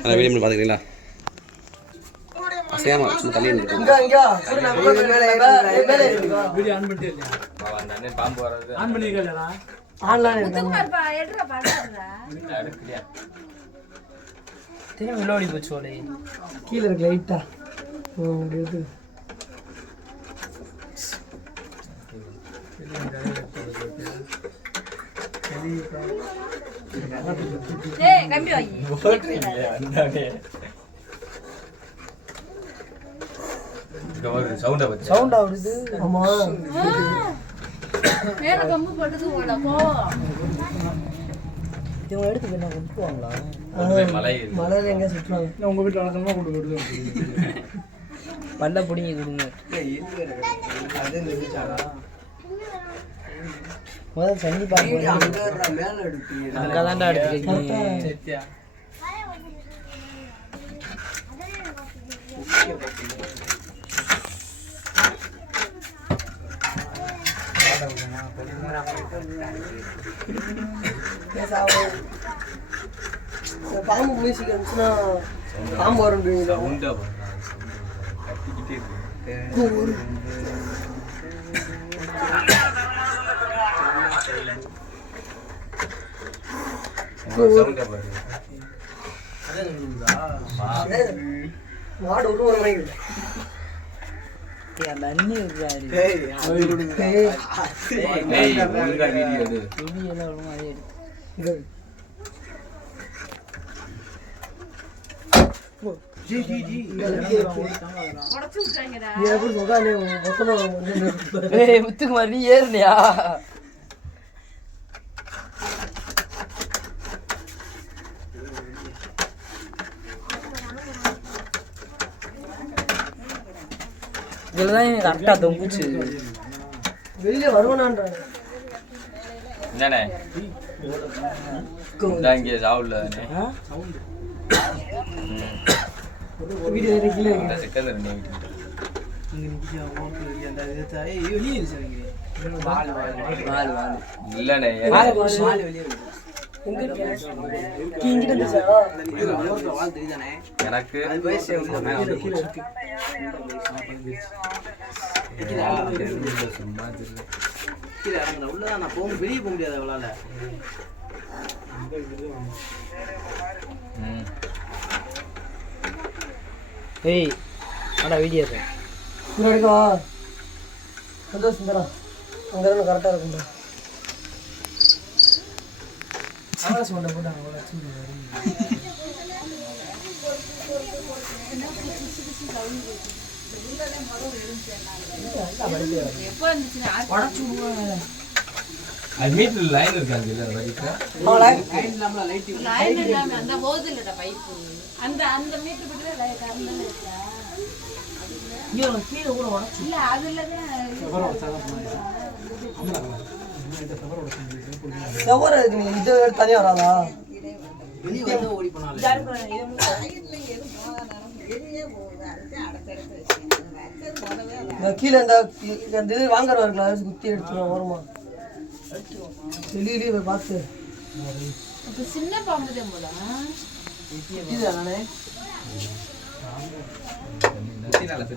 அந்த வீடியோ மட்டும் பார்த்துக்கிறீங்களா அசையாம சும்மா தள்ளி திரும்பி விளையாடி போச்சு ஓலை. கீழ இருக்கு லைட்டா. அப்படி இருக்கு. சவுண்டை ஆகுது ஆமா மேல கம்பு போட்டது போல, போ. இவங்க எடுத்து என்ன கொண்டுவாங்களா மலை மலையில எங்க சுற்றுவாங்க உங்க வீட்டுல வழக்கமா கொண்டு கொடுத்து பல்ல பிடிங்கி கொடுங்க அங்கே தான்டா எடுத்துருக்கீங்க இந்த பாம்பு மியூசிக் இருந்துச்சுன்னா பாம்பு வரும் கத்திக்கிட்டே இருக்கு. மாடு ஒரு ஒரு மணிக்கு அந்த அண்ணி இருக்காரு ஏய் ஒழுங்கா வீடியோ எடு துணி எல்லாம் ஒழுங்கா அதே எடுத்து இங்க உடைச்சு விட்டாங்கடா. நீ எப்படி சொல்றா நீ மொத்தமா வந்து ஏய் முத்துக்குமார் நீ ஏறுனியா இதில் தான் எனக்கு கரெக்டாக தொங்குச்சு. வெளியே வருவானான்றாங்க என்னண்ணே? இந்தா இங்கே சாவுல வீடியோ கீழே இந்த சிக்கன் ரெண்டு வீட்டு வால் வால் இல்லண்ணே இங்கிட்ட இருந்துச்சா எனக்கு ஏய் ஆடா வீடியோ இங்க எடுக்கவா சந்தோஷம் தரா அங்கே கரெக்டாக கரெக்டா இருக்கும்டா. வீட்டுல எப்போ இருந்துச்சுன்னா, அது லைன் இருக்காங்க இல்லாம அந்த போகுது இல்லடா பைப் அந்த அந்த மீட்டர் பக்கத்துல இருக்கா? கீழே கூட உடச்சு இல்ல, அதுலதான் இது இது தனியா வராதா? கீழே இந்த இந்த இது வாங்குறவா இருக்குல்ல அதை குத்தி எடுத்துருவோம் வருமா வெளியிலேயே போய் பார்த்து. சின்ன பாம்பு இதுதானே அது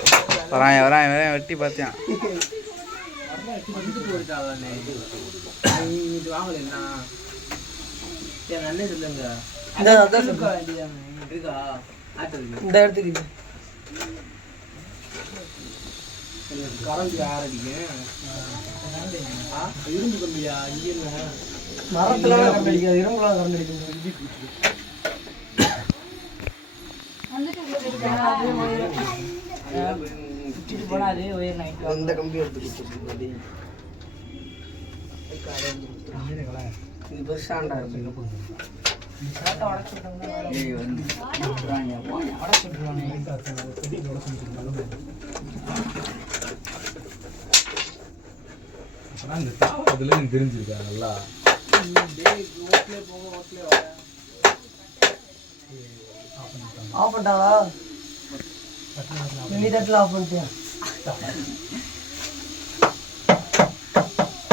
வரான் வரான் வரான் வெட்டி பார்த்தியான் இந்த அதான் சொல்றேன். இந்த இடத்துக்கு இது. மரத்துல கரண்ட் அடிக்காது. இரும்புலாம் கரண்ட் அடிக்கும் வந்துட்டு போனா அதே ஒயர் நைட் இந்த கம்பி எடுத்து கொடுத்துருக்கு இது பெருசாண்டா இருக்கு. தெரிஞ்சிருக்கா நல்லா. ஆஃப் பண்ணிட்டாங்களா நீ தட்டில் ஆஃப் பண்ணிட்டியா?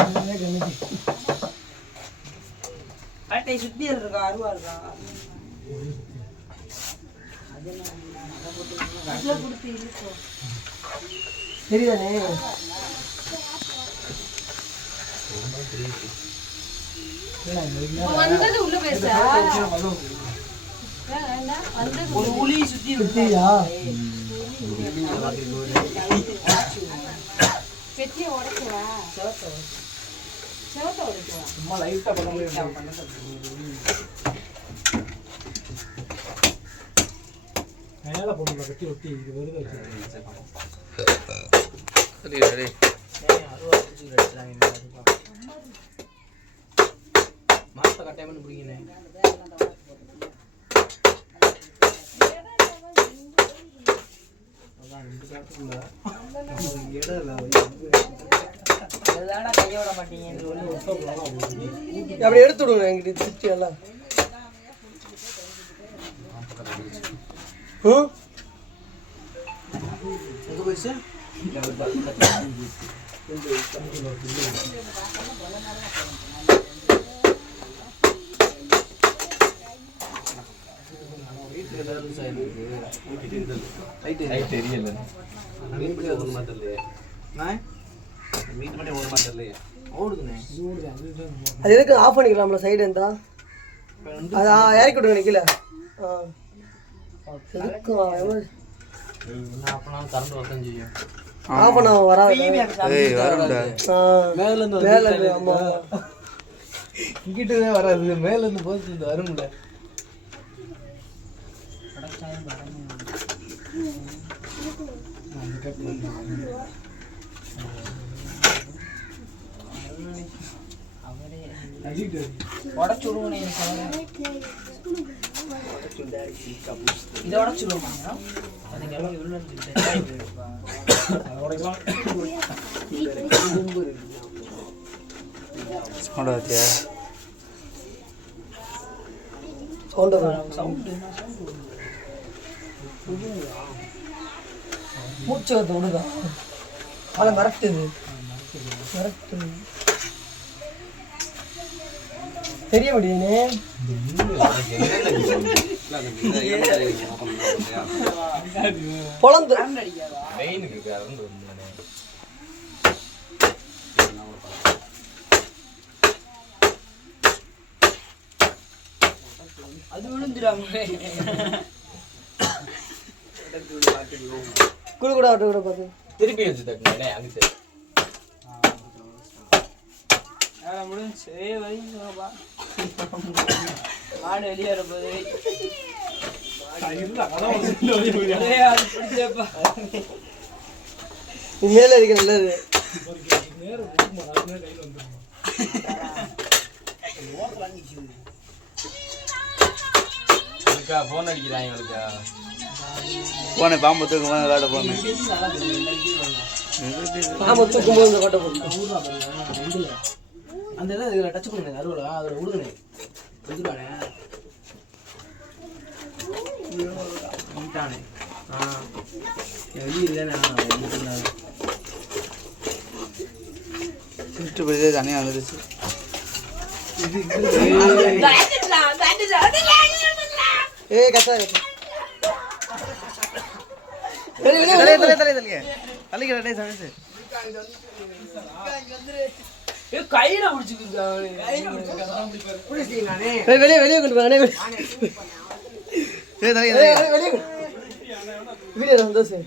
இதுவே கம்மிட்டி. அட்டை சுத்தி இருக்கா அருவா இருக்கா தெரியுதானே வந்தது உள்ள பேசா வந்தது ஒரு உளி சுத்தி தெரியா பெட்டியை உடைக்கவா? செவத்தை உடைக்கவா? சும்மா லைட்டா பண்ண முடியும் மேல பொண்ணு கட்டி ஒட்டி இது வருது வச்சு சரி சரி. மாத்த கட்டாயம்னு பிடிக்கிறேன் அப்படி எடுத்து விடுங்க எங்கிட்ட சுற்றி எல்லாம். தெரியல. அது எதுக்கு ஆஃப் பண்ணிக்கலாம்ல? சைடு இருந்தா? அது இறக்கி விடுங்க நிக்கல. ஆஃப் பண்ண வராது. மேல இருந்து ஆமா. இங்கிட்டு தான் வராது மேல இருந்து போச்சு வரும்ல இதை உடச்சு விடுவோமா அதுக்கு எல்லாம் உள்ள இருந்து சவுண்ட் ஆத்தியா சவுண்ட் சவுண்டு மூச்சு வந்து விடுதா அதை மறக்குது மறக்குது தெரிய முடியுனே பொழந்து மெயினுக்கு கறந்து அது விழுந்துடாமலே. குடு கூட ஆட்டு கூட பார்த்து. திருப்பி வச்சு தட்டுனே அங்கிட்டு. வேலை முடிஞ்சு வைங்கப்பா மாடு வெளியே வரும்போது ஏய், அது பிடிச்சேப்பா நீ மேலே இருக்க நல்லது இருக்கா ஃபோன் அடிக்கிறான் இவளுக்கா? போனே பாம்பு தூக்கம் போது விளையாட போனேன் நாம தூக்கும்போது இந்த கொட்டை அந்த இதை இதில் டச் பண்ணுங்க அருவலா அதில் விடுதுனே வந்துட்டானே வந்துட்டானே ஆ. வெளியே இல்லைண்ணா சிட்டு போய் தனியாக வந்துருச்சு ஏய். கத்தா வெளியே வெளியே தலைய தலைய தலைய தலைய. தலைக்கிற டே சமைச்சு. ஏ கையில பிடிச்சிக்கிட்டு வெளியே வெளியே கொண்டு போங்க வீடியோ சந்தோஷம்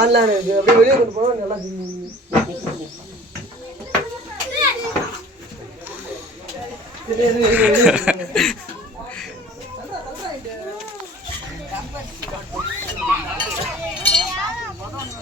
ஆன்லைன் இருக்கு. அப்படியே வெளியே கொண்டு போனா நல்லா தெரியும்.